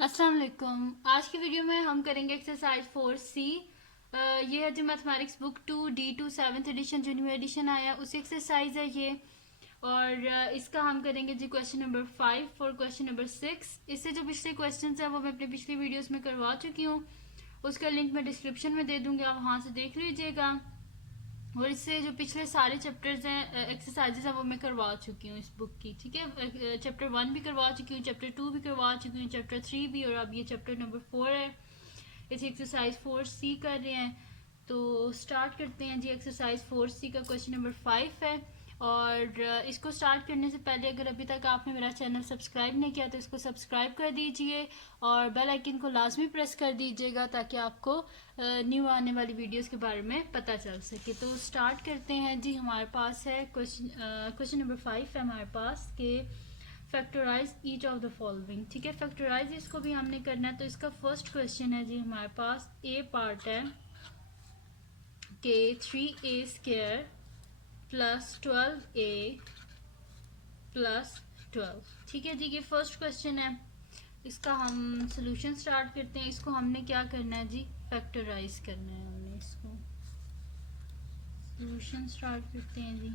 अस्सलाम वालेकुम। आज की वीडियो में हम करेंगे एक्सरसाइज 4C। ये है जो mathematics book 2D2 7th edition जो न्यू एडिशन आया उसी एक्सरसाइज है ये। और इसका हम करेंगे जी क्वेश्चन नंबर 5 और क्वेश्चन नंबर 6। इससे जो पिछले क्वेश्चन हैं वो मैं अपने पिछली वीडियोस में करवा चुकी हूँ, उसका लिंक मैं डिस्क्रिप्शन में दे दूँगी, आप वहाँ से देख लीजिएगा। और इससे जो पिछले सारे चैप्टर्स हैं एक्सरसाइजेज हैं वो मैं करवा चुकी हूँ इस बुक की, ठीक है। चैप्टर 1 भी करवा चुकी हूँ, चैप्टर 2 भी करवा चुकी हूँ, चैप्टर 3 भी, और अब ये चैप्टर नंबर 4 है। इस एक्सरसाइज 4C कर रहे हैं। तो स्टार्ट करते हैं जी। एक्सरसाइज 4C का क्वेश्चन नंबर 5 है। और इसको स्टार्ट करने से पहले अगर अभी तक आपने मेरा चैनल सब्सक्राइब नहीं किया तो इसको सब्सक्राइब कर दीजिए और बेल आइकन को लाजमी प्रेस कर दीजिएगा ताकि आपको न्यू आने वाली वीडियोस के बारे में पता चल सके। तो स्टार्ट करते हैं जी। हमारे पास है क्वेश्चन नंबर 5 है हमारे पास के factorize each of the following, ठीक है। फैक्टराइज इसको भी हमने करना है। तो इसका फर्स्ट क्वेश्चन है जी हमारे पास ए पार्ट है कि 3a² प्लस 12a प्लस 12, ठीक है जी। ये फर्स्ट क्वेश्चन है। इसका हम सोल्यूशन स्टार्ट करते हैं। इसको हमने क्या करना है जी, फैक्टराइज करना है हमने। इसको सोल्यूशन स्टार्ट करते हैं जी।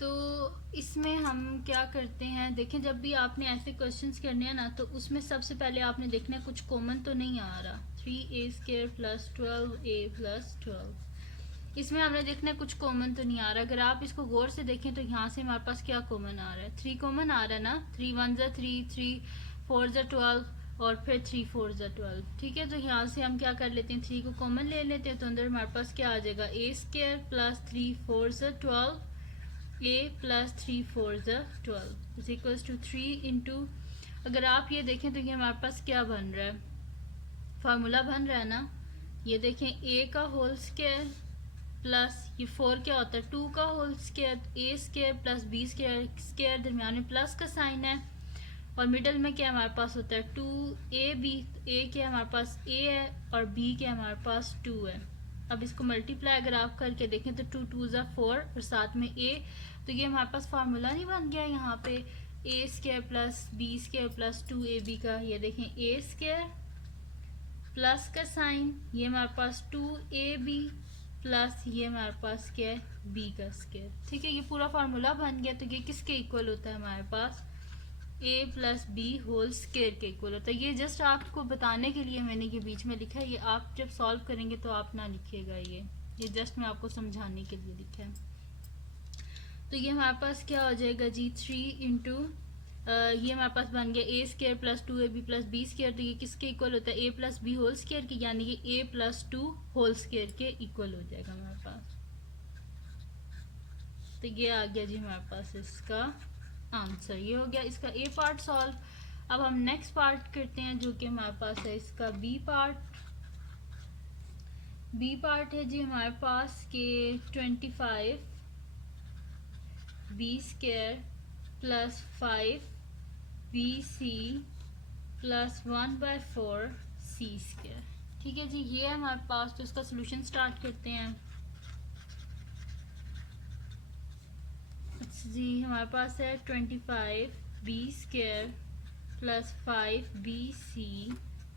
तो इसमें हम क्या करते हैं, देखें जब भी आपने ऐसे क्वेश्चंस करने हैं ना तो उसमें सबसे पहले आपने देखना है कुछ कॉमन तो नहीं आ रहा। 3a² प्लस 12a प्लस 12, इसमें हमने देखना है कुछ कॉमन तो नहीं आ रहा। अगर आप इसको गौर से देखें तो यहाँ से हमारे पास क्या कॉमन आ रहा है, 3 कॉमन आ रहा है ना। 3 1 ज़ा 3, 3 4 ज़ा 12 और फिर 3 4 ज़ा 12, ठीक है। तो यहाँ से हम क्या कर लेते हैं, 3 को कॉमन ले लेते हैं। तो अंदर हमारे पास क्या आ जाएगा, a² प्लस 3 4 ज़ा 12 a प्लस 3 4 ज़ा 12 इज इक्वल्स टू 3 इंटू, अगर आप ये देखें तो ये हमारे पास क्या बन रहा है, फार्मूला बन रहा है ना। ये देखें a का होल स्क्वायर प्लस ये 4 क्या होता है 2 का whole square, a² plus b² दरमियान में प्लस का साइन है और मिडल में क्या हमारे पास होता है 2ab। a क्या हमारे पास a है और b क्या हमारे पास 2 है। अब इसको मल्टीप्लाई अगर आप करके देखें तो 2 2 ज़ा 4 और साथ में a, तो ये हमारे पास फार्मूला नहीं बन गया यहाँ पे a² plus b² plus 2ab का। ये देखें a² प्लस का साइन, ये हमारे पास 2ab प्लस ये हमारे पास क्या है b का स्क्वायर, ठीक है। ये पूरा फार्मूला बन गया। तो ये किसके इक्वल होता है हमारे पास, a plus B whole square के इक्वल होता है। ये जस्ट आपको बताने के लिए मैंने ये बीच में लिखा है, ये आप जब सॉल्व करेंगे तो आप ना लिखिएगा, ये जस्ट मैं आपको समझाने के लिए लिखा है। तो ये हमारे पास क्या हो जाएगा जी, 3 इंटू ये हमारे पास बन गया a² plus 2ab plus b²। तो ये किसके इक्वल होता है, a plus B whole square के, यानी कि a प्लस 2 होल स्क्वायर के इक्वल हो जाएगा हमारे पास। तो ये आ गया जी हमारे पास इसका आंसर, ये हो गया इसका a पार्ट सॉल्व। अब हम नेक्स्ट पार्ट करते हैं जो कि हमारे पास है इसका b पार्ट। b पार्ट है जी हमारे पास के 25 b² plus 5 bc plus 1/4 c², ठीक है जी। ये है हमारे पास। तो इसका सोल्यूशन स्टार्ट करते हैं जी। हमारे पास है 25 b² plus 5 bc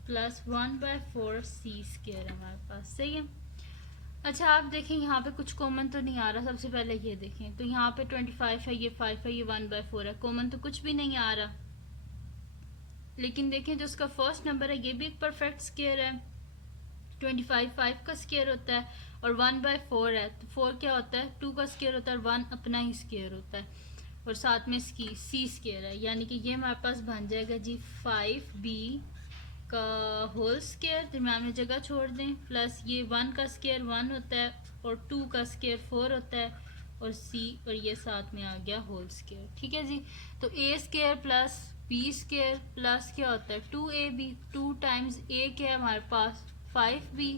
plus 1/4 c² हमारे पास, सही है। अच्छा आप देखें यहाँ पे कुछ कॉमन तो नहीं आ रहा। सबसे पहले ये देखें तो यहाँ पे 25 है, ये 5 है, ये 1/4 है, कॉमन तो कुछ भी नहीं आ रहा। लेकिन देखें जो उसका फर्स्ट नंबर है ये भी एक परफेक्ट स्क्वायर है। 25 5 का स्क्वायर होता है और 1/4 है, तो 4 क्या होता है 2 का स्क्वायर होता है और 1 अपना ही स्क्वायर होता है और साथ में इसकी c² है, यानी कि ये हमारे पास बन जाएगा जी 5b का होल स्क्वायर, दरम्यान में जगह छोड़ दें, प्लस ये 1 का स्क्वायर 1 होता है और 2 का स्क्वायर 4 होता है और c और ये साथ में आ गया होल स्क्वायर, ठीक है जी। तो a² प्लस b² प्लस क्या होता है 2ab, 2 टाइम्स a क्या है हमारे पास 5b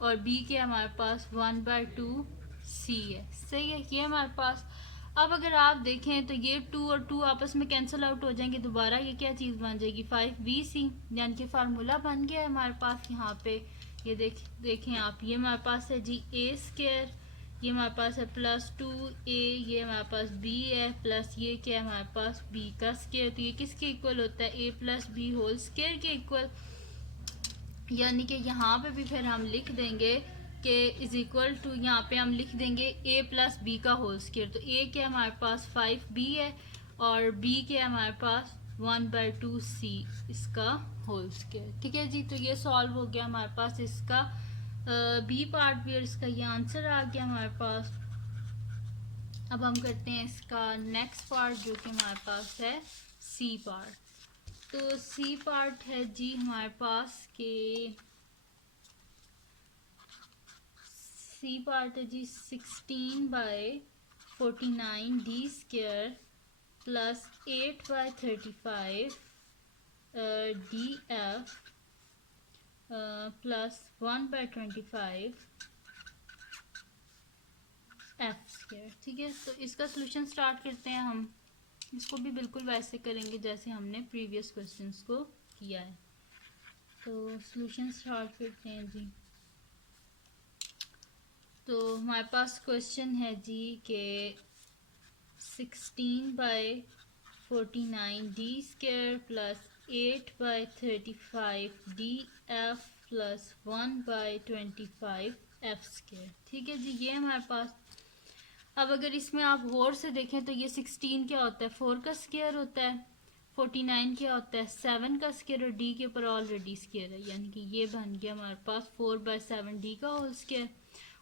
और b के हमारे पास 1/2 c है, सही है। ये हमारे पास। अब अगर आप देखें तो ये 2 और 2 आपस में कैंसिल आउट हो जाएंगे, दोबारा ये क्या चीज़ बन जाएगी 5bc, यानी कि फार्मूला बन गया है हमारे पास यहाँ पे। ये देखें आप, ये हमारे पास है जी a² ये हमारे पास है +2a, ये हमारे पास b है, प्लस ये क्या है हमारे पास b का स्क्वायर। तो ये किसके इक्वल होता है, a plus B whole square के इक्वल। यानी कि यहाँ पे भी फिर हम लिख देंगे कि इज इक्वल टू, यहाँ पे हम लिख देंगे a प्लस बी का होल स्क्वायर। तो a क्या हमारे पास 5b है और b क्या हमारे पास 1/2c इसका होल स्क्वायर। ठीक है जी, तो ये सॉल्व हो गया हमारे पास इसका बी पार्ट भी, और इसका ये आंसर आ गया हमारे पास। अब हम करते हैं इसका नेक्स्ट पार्ट जो कि हमारे पास है सी पार्ट। तो सी पार्ट है जी हमारे पास के सी पार्ट है जी 16/49 d square plus 8/35 D F plus 1/25 F square. ठीक है, तो इसका सोल्यूशन स्टार्ट करते हैं हम। इसको भी बिल्कुल वैसे करेंगे जैसे हमने प्रीवियस क्वेश्चंस को किया है। तो सोल्यूशन स्टार्ट करते हैं जी। तो हमारे पास क्वेश्चन है जी के 16/49 D square plus 8/35 D F plus 1/25 F square. ठीक है जी, ये हमारे पास। अब अगर इसमें आप गौर से देखें तो ये 16 क्या होता है, 4 का स्क्वायर होता है, 49 क्या होता है, 7 का स्क्वायर, और डी के ऊपर ऑलरेडी स्क्वायर है, यानी कि ये बन गया हमारे पास 4/7 डी का होल स्क्वायर।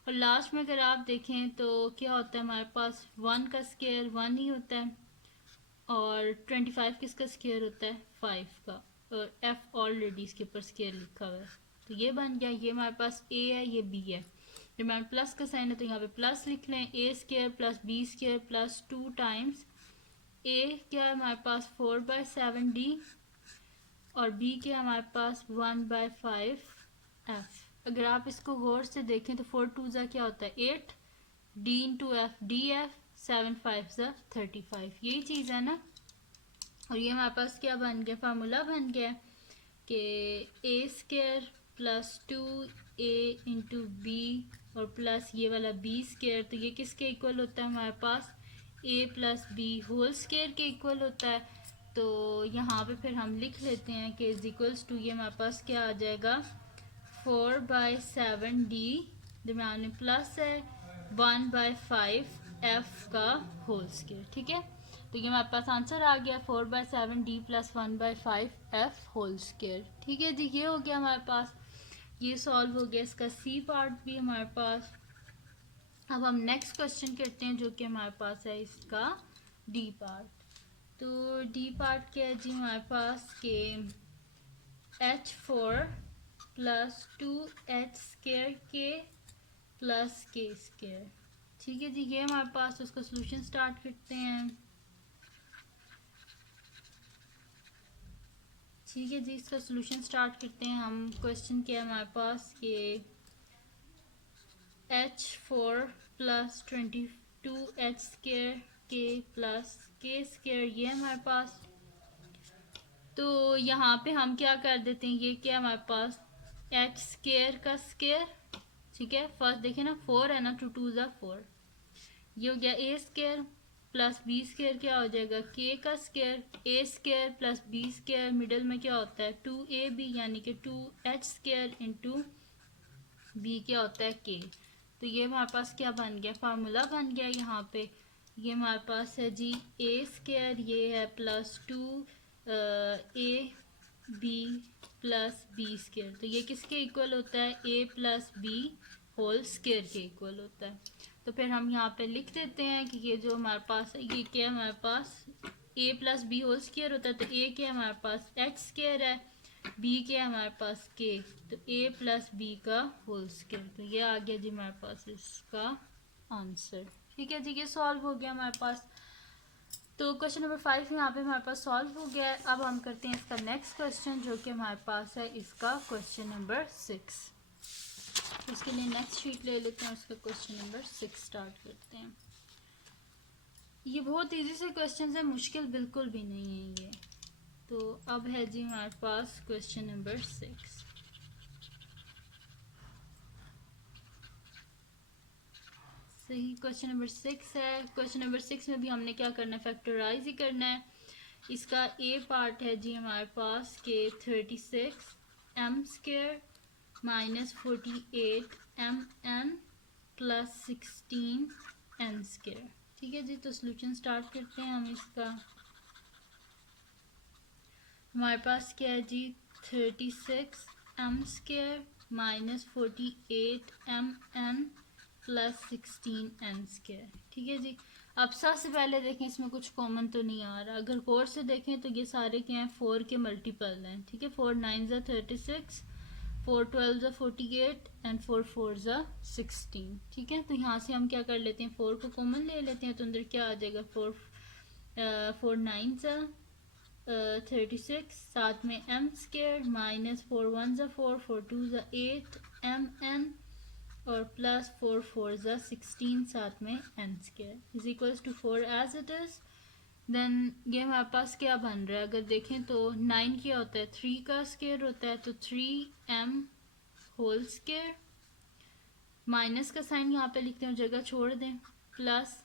और लास्ट में अगर आप देखें तो क्या होता है हमारे पास 1 का स्क्वायर 1 ही होता है, और 25 किसका स्क्वायर होता है 5 का, और एफ ऑलरेडी इसके ऊपर स्क्वायर लिखा हुआ है। तो ये बन गया, ये हमारे पास ए है, ये बी है। जब हमारे प्लस का साइन है तो यहाँ पे प्लस लिख लें, A square plus B square plus 2 times A क्या है हमारे पास 4/7 डी, और बी क्या है हमारे पास 1/5 एफ। अगर आप इसको गौर से देखें तो 4 2 ज़ा क्या होता है 8, D into F D F, 7 5 ज़ा 35, यही चीज़ है ना। और ये हमारे पास क्या बन गया, फार्मूला बन गया कि A square plus 2a into B और प्लस ये वाला बी स्क्वायर। तो ये किसके इक्वल होता है हमारे पास a plus B whole square के इक्वल होता है। तो यहाँ पे फिर हम लिख लेते हैं कि इज इक्वल्स टू, ये हमारे पास क्या आ जाएगा 4/7 डी, दरम्यान में प्लस है 1/5 एफ का होल स्क्वायर। ठीक है, तो ये हमारे पास आंसर आ गया 4/7 D plus 1/5 F whole square. ठीक है जी, ये हो गया हमारे पास, ये सॉल्व हो गया इसका सी पार्ट भी हमारे पास। अब हम नेक्स्ट क्वेश्चन करते हैं जो कि हमारे पास है इसका डी पार्ट। तो डी पार्ट क्या है जी हमारे पास के h4 प्लस 2h स्क्वायर के प्लस के स्क्वायर। ठीक है जी, ये हमारे पास, उसका सोल्यूशन स्टार्ट करते हैं। ठीक है जी, इसका सोल्यूशन स्टार्ट करते हैं हम। क्वेश्चन क्या है हमारे पास कि h4 प्लस 22h स्क्वायर के प्लस के स्क्वायर, ये हमारे पास। तो यहाँ पे हम क्या कर देते हैं, ये क्या हमारे पास h स्क्वायर का स्क्वायर। ठीक है, फर्स्ट देखिए ना 4 है ना, 2 2 ज़ा 4, ये हो गया a square plus B square क्या हो जाएगा k का square, a square plus b square, middle में क्या होता है 2ab यानी कि 2h स्क्वायर इंटू b क्या होता है k। तो ये हमारे पास क्या बन गया, फार्मूला बन गया यहाँ पे। ये हमारे पास है जी a स्क्वायर, ये है plus 2a b plus B square. तो ये किसके इक्वल होता है a plus B whole square के इक्वल होता है। तो फिर हम यहाँ पे लिख देते हैं कि ये जो हमारे पास है ये क्या है हमारे पास a plus B whole square होता है। तो a क्या है हमारे पास h स्क्वायर है, b क्या है हमारे पास k, तो a प्लस b का होल स्क्वायर। तो ये आ गया जी हमारे पास इसका आंसर। ठीक है जी, ये सॉल्व हो गया हमारे पास। तो क्वेश्चन नंबर 5 यहाँ पे हमारे पास सॉल्व हो गया है। अब हम करते हैं इसका नेक्स्ट क्वेश्चन जो कि हमारे पास है इसका क्वेश्चन नंबर 6। उसके लिए नेक्स्ट शीट ले लेते हैं, उसका क्वेश्चन नंबर 6 स्टार्ट करते हैं। ये बहुत इजी से क्वेश्चन है, मुश्किल बिल्कुल भी नहीं है ये। तो अब है जी हमारे पास क्वेश्चन नंबर 6। सही। क्वेश्चन नंबर 6 है। क्वेश्चन नंबर 6 में भी हमने क्या करना है, फैक्टराइज ही करना है। इसका ए पार्ट है जी हमारे पास के 36 M square minus 48 M N plus 16 N square. ठीक है जी, तो सोल्यूशन स्टार्ट करते हैं हम इसका। हमारे पास क्या है जी, 36 M square minus 48 M N plus 16 N square. ठीक है जी, अब सबसे पहले देखें इसमें कुछ कॉमन तो नहीं आ रहा। अगर 4 से देखें तो ये सारे क्या हैं, 4 के मल्टीपल हैं। ठीक है, 4 9 ज़ा 36, 4 12 ज़ा 48 एंड 4 4 ज़ा 16। ठीक है, तो यहाँ से हम क्या कर लेते हैं, 4 को कॉमन ले लेते हैं, तो अंदर क्या आ जाएगा, 4 9 ज़ा 36, साथ में एम स्क्वायर माइनस 4 1 ज़ा 4, 4 2 ज़ा 8 एम एन और प्लस 4 4 ज़ा 16 साथ में N square is equals to 4 as it is. Then ये हमारे पास क्या बन रहा है, अगर देखें तो 9 क्या होता है, 3 का स्क्वायर होता है, तो 3m होल स्क्वायर, माइनस का साइन यहाँ पे लिखते हैं और जगह छोड़ दें, प्लस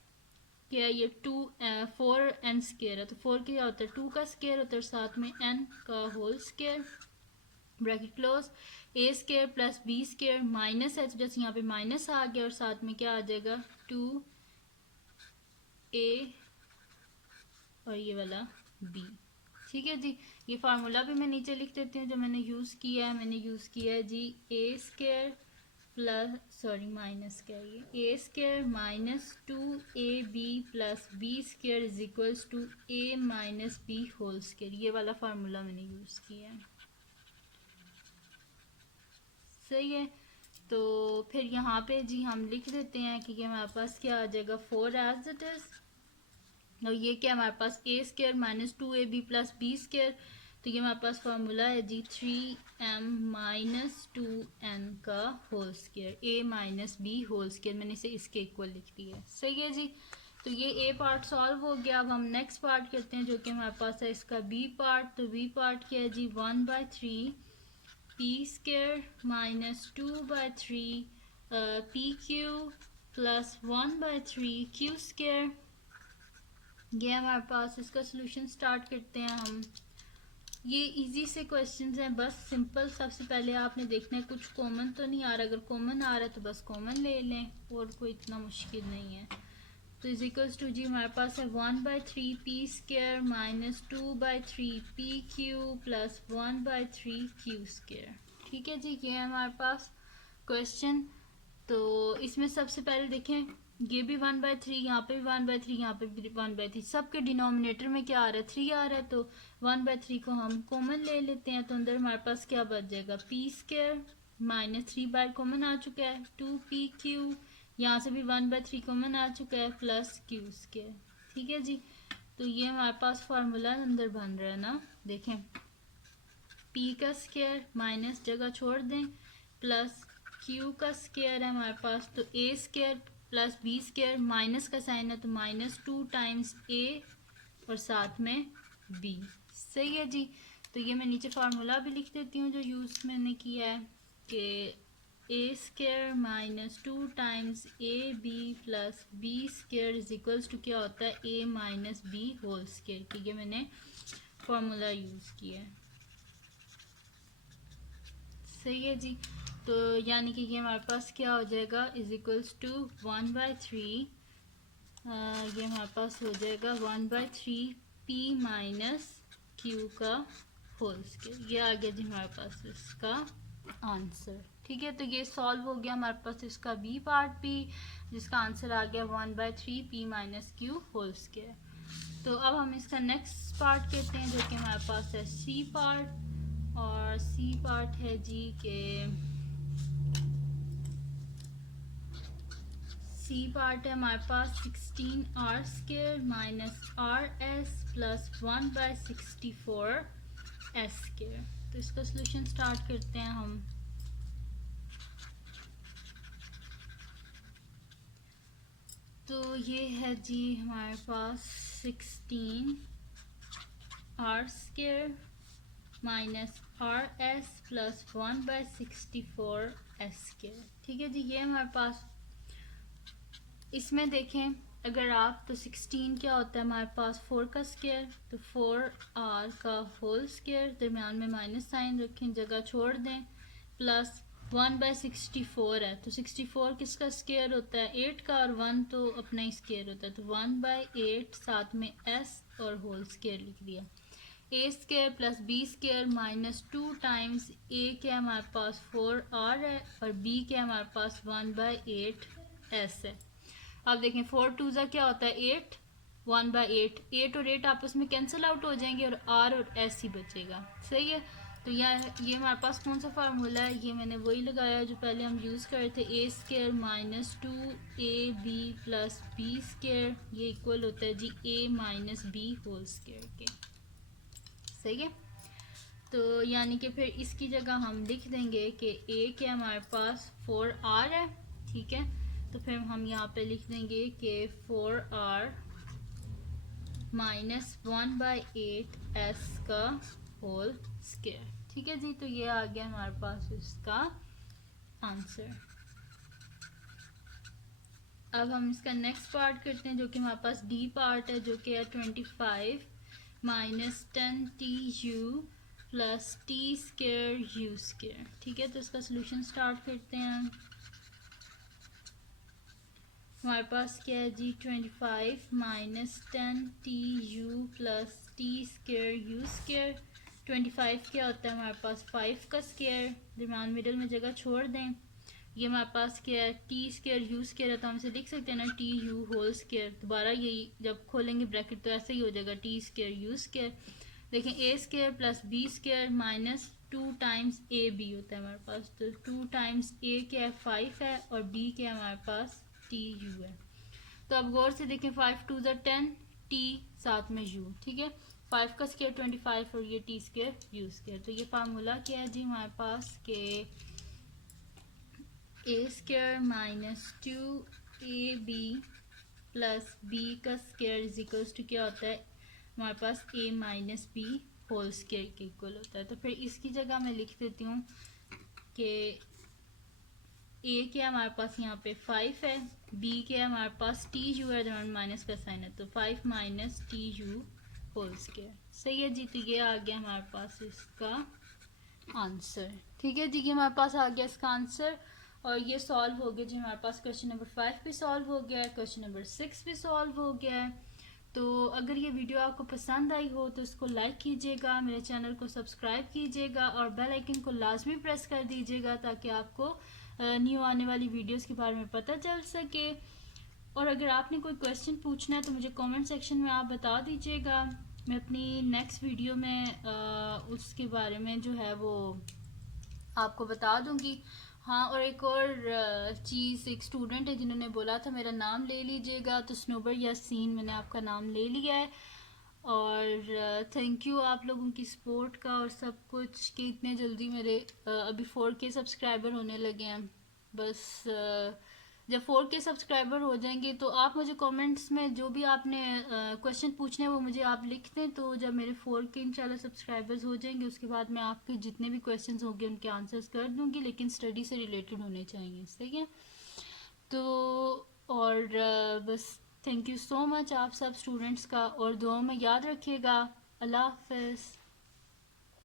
क्या ये 4 एन स्क्वायर है, तो 4 क्या होता है, 2 का स्क्वायर होता है और साथ में n का whole square, bracket close, A square plus B square minus है तो जैसे यहाँ पे माइनस आ गया और साथ में क्या आ जाएगा 2a और ये वाला b। ठीक है जी, ये फार्मूला भी मैं नीचे लिख देती हूँ जो मैंने यूज़ किया है। मैंने यूज़ किया है जी A square plus sorry minus क्या है, ये A square minus 2ab plus B square is equals to a minus B whole square. ये वाला फार्मूला मैंने यूज़ किया है। सही है, तो फिर यहाँ पे जी हम लिख देते हैं कि हमारे पास क्या आ जाएगा 4 एज इट इज़, और ये क्या हमारे पास A square minus 2ab plus B square, तो ये हमारे पास फार्मूला है जी 3m माइनस 2n का whole square, a minus B whole square, मैंने इसे इसके इक्वल लिख दिया है। सही है जी, तो ये ए पार्ट सॉल्व हो गया। अब हम नेक्स्ट पार्ट करते हैं जो कि हमारे पास है इसका बी पार्ट। तो बी पार्ट क्या है जी 1/3 P square minus 2/3 P Q plus 1/3 Q square. ये हमारे पास, इसका सोल्यूशन स्टार्ट करते हैं हम। ये इजी से क्वेश्चंस हैं, बस सिंपल। सबसे पहले आपने देखना है कुछ कॉमन तो नहीं आ रहा, अगर कॉमन आ रहा है तो बस कॉमन ले लें और कोई इतना मुश्किल नहीं है। तो इज इक्वल्स टू जी हमारे पास है 1/3 P square minus 2/3 P Q plus 1/3 Q square. ठीक है जी, ये है हमारे पास क्वेश्चन। तो इसमें सबसे पहले देखें, ये भी 1/3, यहाँ पे भी 1/3, यहाँ पे भी 1/3, सबके डिनोमिनेटर में क्या आ रहा है 3 आ रहा है, तो 1/3 को हम कॉमन ले लेते हैं, तो अंदर हमारे पास क्या बच जाएगा P square minus 3 by common आ चुका है 2p क्यू, यहाँ से भी 1/3 कॉमन आ चुका है प्लस क्यू स्क्वायर। ठीक है जी, तो ये हमारे पास फार्मूला अंदर बन रहा है ना, देखें p का स्क्वायर माइनस जगह छोड़ दें प्लस q का स्क्वायर है हमारे पास, तो a square plus B square, minus का साइन है तो माइनस 2 टाइम्स a और साथ में b। सही है जी, तो ये मैं नीचे फार्मूला भी लिख देती हूँ जो यूज़ मैंने किया है कि a square minus 2 times a b plus b square is equals to क्या होता है a minus b whole square, ठीक है मैंने फार्मूला यूज़ किया है। सही है जी, तो यानी कि ये हमारे पास क्या हो जाएगा इज इक्वल्स टू 1/3, ये हमारे पास हो जाएगा 1/3 p माइनस क्यू का होल स्क्वायर। ये आ गया जी हमारे पास इसका आंसर। ठीक है, तो ये सॉल्व हो गया हमारे पास इसका बी पार्ट भी, जिसका आंसर आ गया 1/3 p minus Q whole square. तो अब हम इसका नेक्स्ट पार्ट कहते हैं जो कि हमारे पास है सी पार्ट, और सी पार्ट है जी के सी पार्ट है हमारे पास 16r square minus RS plus 1/64 S square. तो इसका सोल्यूशन स्टार्ट करते हैं हम। तो ये है जी हमारे पास 16r square minus RS plus 1/64 S square. ठीक है जी, ये हमारे पास इसमें देखें अगर आप तो 16 क्या होता है हमारे पास 4 का स्क्वायर, तो 4r का होल स्क्वायर, दरमियान में माइनस साइन रखें, जगह छोड़ दें, प्लस 1/64 है तो 64 किसका स्क्वायर होता है 8 का, और 1 तो अपना ही स्क्वायर होता है, तो 1/8 साथ में s और होल स्क्वायर लिख दिया। A square plus B square minus 2 times A क्या हमारे पास 4r है और b क्या हमारे पास 1/8 s है। अब देखें 4 2 ज़ा क्या होता है 8, 1/8, 8 और 8 आपस में कैंसिल आउट हो जाएंगे और r और s ही बचेगा। सही है, तो ये हमारे पास कौन सा फार्मूला है, ये मैंने वही लगाया जो पहले हम यूज़ कर रहे थे, A square minus 2ab plus B square, ये इक्वल होता है जी a minus B whole square के। सही है, तो यानी कि फिर इसकी जगह हम लिख देंगे कि a के हमारे पास 4r है, ठीक है, तो फिर हम यहाँ पे लिख देंगे कि 4r माइनस 1/8 s का होल स्क्वायर। ठीक है जी, तो ये आ गया हमारे पास इसका आंसर। अब हम इसका नेक्स्ट पार्ट करते हैं जो कि हमारे पास डी पार्ट है, जो कि है 25 minus 10tu plus T square U square. ठीक है, तो इसका सोल्यूशन स्टार्ट करते हैं। हमारे पास क्या है जी 25 minus 10tu plus T square U square. 25 क्या होता है हमारे पास 5 का स्क्वायर, दरमियान मिडल में जगह छोड़ दें, ये हमारे पास क्या है टी स्क्वायर यू स्क्वायर है, तो हम इसे लिख सकते हैं ना टी यू होल स्क्वायर। दोबारा यही जब खोलेंगे ब्रैकेट तो ऐसे ही हो जाएगा टी स्क्वायर यू स्क्वायर। देखें A square plus B square minus 2 times A B होता है हमारे पास, तो 2 टाइम्स ए क्या है 5 है और बी क्या है हमारे पास टी यू है। तो अब गौर से देखें 5 2 10 टी साथ में यू, ठीक है, 5 का स्क्वायर 25 और ये टी स्क्वायर यू स्क्वायर। तो ये फार्मूला क्या है जी हमारे पास के A square minus 2ab plus B का स्क्वायर इज इक्वल्स टू क्या होता है हमारे पास a minus B whole square के इक्वल होता है। तो फिर इसकी जगह मैं लिख देती हूँ कि a क्या हमारे पास यहाँ पे 5 है, b क्या हमारे पास टी यू है, जब माइनस का साइन है, तो 5 minus T U whole square. सही है जी, तो ये आ गया हमारे पास इसका आंसर। ठीक है जी, ये हमारे पास आ गया इसका आंसर और ये सॉल्व हो गया जी। हमारे पास क्वेश्चन नंबर 5 भी सॉल्व हो गया है, क्वेश्चन नंबर 6 भी सॉल्व हो गया है। तो अगर ये वीडियो आपको पसंद आई हो तो इसको लाइक कीजिएगा, मेरे चैनल को सब्सक्राइब कीजिएगा और बेल आइकन को लाजमी प्रेस कर दीजिएगा ताकि आपको न्यू आने वाली वीडियोस के बारे में पता चल सके। और अगर आपने कोई क्वेश्चन पूछना है तो मुझे कमेंट सेक्शन में आप बता दीजिएगा, मैं अपनी नेक्स्ट वीडियो में उसके बारे में जो है वो आपको बता दूंगी। हाँ, और एक और चीज़, एक स्टूडेंट है जिन्होंने बोला था मेरा नाम ले लीजिएगा, तो स्नोबर यासीन, मैंने आपका नाम ले लिया है। और थैंक यू आप लोगों की सपोर्ट का और सब कुछ कि इतने जल्दी मेरे अभी 4K सब्सक्राइबर होने लगे हैं। बस जब 4K सब्सक्राइबर हो जाएंगे तो आप मुझे कमेंट्स में जो भी आपने क्वेश्चन पूछने हैं वो मुझे आप लिख दें, तो जब मेरे 4K इंशाल्लाह सब्सक्राइबर्स हो जाएंगे उसके बाद मैं आपके जितने भी क्वेश्चंस होंगे उनके आंसर्स कर दूंगी, लेकिन स्टडी से रिलेटेड होने चाहिए। सही है, तो और बस थैंक यू सो मच आप सब स्टूडेंट्स का, और दुआ में याद रखिएगा। अल्लाह हाफ़िज़।